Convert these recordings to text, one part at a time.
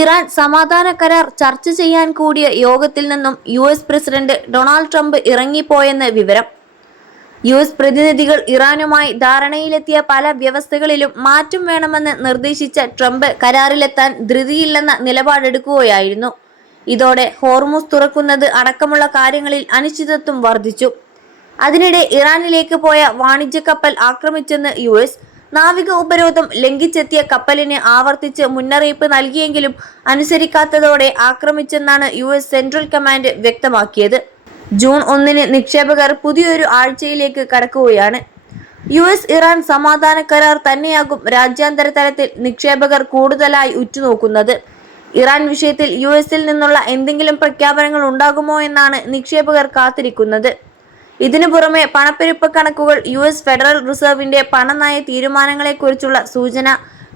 Iran സമാധാന കരാർ ചർച്ച ചെയ്യാൻ കൂടിയ യോഗത്തിൽ നിന്നും US പ്രസിഡന്റ് ഡൊണാൾഡ് ട്രംപ് ഇറങ്ങിപ്പോയെന്ന് വിവരം. US പ്രതിനിധികൾ ഇറാനുമായി ധാരണയിലെത്തിയ പല വ്യവസ്ഥകളിലും മാറ്റം വേണമെന്ന് നിർദ്ദേശിച്ച ട്രംപ് കരാറിലെത്താൻ ധൃതിയില്ലെന്ന നിലപാടെടുക്കുകയായിരുന്നു. ഇതോടെ ഹോർമുസ് തുറക്കുന്നത് അടക്കമുള്ള കാര്യങ്ങളിൽ അനിശ്ചിതത്വം വർദ്ധിച്ചു. അതിനിടെ ഇറാനിലേക്ക് പോയ വാണിജ്യ കപ്പൽ ആക്രമിച്ചെന്ന് US നാവിക ഉപരോധം ലംഘിച്ചെത്തിയ കപ്പലിന് ആവർത്തിച്ച് മുന്നറിയിപ്പ് നൽകിയെങ്കിലും അനുസരിക്കാത്തതോടെ ആക്രമിച്ചെന്നാണ് US സെൻട്രൽ കമാൻഡ് വ്യക്തമാക്കിയത്. ജൂൺ 1 നിക്ഷേപകർ പുതിയൊരു ആഴ്ചയിലേക്ക് കടക്കുകയാണ്. US ഇറാൻ സമാധാന കരാർ തന്നെയാകും രാജ്യാന്തര തലത്തിൽ നിക്ഷേപകർ കൂടുതലായി ഉറ്റുനോക്കുന്നത്. ഇറാൻ വിഷയത്തിൽ US-ൽ നിന്നുള്ള എന്തെങ്കിലും പ്രഖ്യാപനങ്ങൾ ഉണ്ടാകുമോ എന്നാണ് നിക്ഷേപകർ കാത്തിരിക്കുന്നത്. ഇതിനു പുറമെ പണപ്പെരുപ്പ കണക്കുകൾ, US ഫെഡറൽ റിസർവിന്റെ പണനയ തീരുമാനങ്ങളെക്കുറിച്ചുള്ള സൂചന,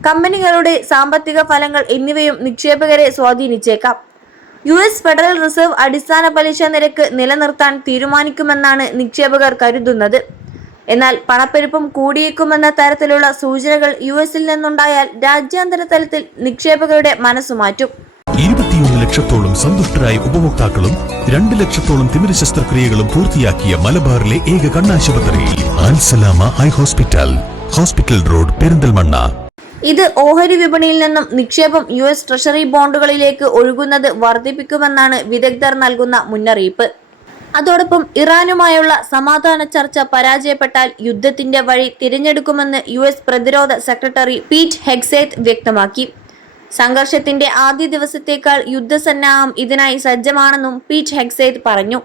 കമ്പനികളുടെ സാമ്പത്തിക ഫലങ്ങൾ എന്നിവയും നിക്ഷേപകരെ സ്വാധീനിച്ചേക്കാം. US ഫെഡറൽ റിസർവ് അടിസ്ഥാന പലിശ നിരക്ക് നിലനിർത്താൻ തീരുമാനിക്കുമെന്നാണ് നിക്ഷേപകർ കരുതുന്നത്. എന്നാൽ പണപ്പെരുപ്പം കൂടിയേക്കുമെന്ന തരത്തിലുള്ള സൂചനകൾ US-ൽ നിന്നുണ്ടായാൽ രാജ്യാന്തര തലത്തിൽ നിക്ഷേപകരുടെ മനസ്സുമാറ്റും. 21 ലക്ഷത്തോളം സന്തുഷ്ടരായ ഉപഭോക്താക്കളും 2 ലക്ഷത്തോളം തിമിര ശസ്ത്രക്രിയകളും പൂർത്തിയാക്കിയ മലബാറിലെ ഏക കണ്ണാശുപത്രി Al Salama eye hospital, hospital road, Perinthalmanna. ഇത് ഓഹരി വിപണിയിൽ നിന്നും നിക്ഷേപം US ട്രഷറി ബോണ്ടുകളിലേക്ക് ഒഴുകുന്നത് വർദ്ധിപ്പിക്കുമെന്നാണ് വിദഗ്ധർ നൽകുന്ന മുന്നറിയിപ്പ്. അതോടൊപ്പം ഇറാനുമായുള്ള സമാധാന ചർച്ച പരാജയപ്പെട്ടാൽ യുദ്ധത്തിന്റെ വഴി തിരഞ്ഞെടുക്കുമെന്ന് US പ്രതിരോധ സെക്രട്ടറി പീറ്റ് ഹെഗ്സേത്ത് വ്യക്തമാക്കി. സംഘർഷത്തിന്റെ ആദ്യ ദിവസത്തേക്കാൾ യുദ്ധസന്നാഹം ഇതിനായി സജ്ജമാണെന്നും പീറ്റ് ഹെഗ്സേത്ത് പറഞ്ഞു.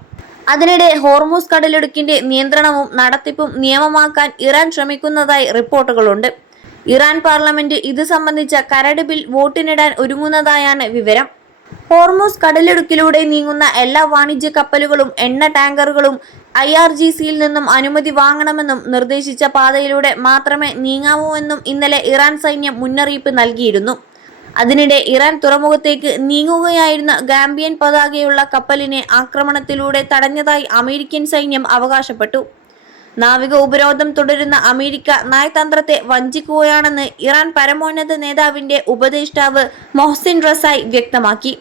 അതിനിടെ ഹോർമുസ് കടലിടുക്കിന്റെ നിയന്ത്രണവും നടത്തിപ്പും നിയമമാക്കാൻ ഇറാൻ ശ്രമിക്കുന്നതായി റിപ്പോർട്ടുകളുണ്ട്. ഇറാൻ പാർലമെന്റ് ഇത് സംബന്ധിച്ച കരട് ബിൽ വോട്ടിനിടാൻ ഒരുങ്ങുന്നതായാണ് വിവരം. ഹോർമുസ് കടലിടുക്കിലൂടെ നീങ്ങുന്ന എല്ലാ വാണിജ്യ കപ്പലുകളും എണ്ണ ടാങ്കറുകളും IRGC-യിൽ നിന്നും അനുമതി വാങ്ങണമെന്നും നിർദ്ദേശിച്ച പാതയിലൂടെ മാത്രമേ നീങ്ങാവൂ എന്നും ഇന്നലെ ഇറാൻ സൈന്യം മുന്നറിയിപ്പ് നൽകിയിരുന്നു. അതിനിടെ ഇറാൻ തുറമുഖത്തേക്ക് നീങ്ങുകയായിരുന്ന ഗാംബിയൻ പതാകയുള്ള കപ്പലിനെ ആക്രമണത്തിലൂടെ തടഞ്ഞതായി അമേരിക്കൻ സൈന്യം അവകാശപ്പെട്ടു. നാവിക ഉപരോധം തുടരുന്ന അമേരിക്ക നയതന്ത്രത്തെ വഞ്ചിക്കുകയാണെന്ന് ഇറാൻ പരമോന്നത നേതാവിന്റെ ഉപദേഷ്ടാവ് മൊഹ്സിൻ റസായി വ്യക്തമാക്കി.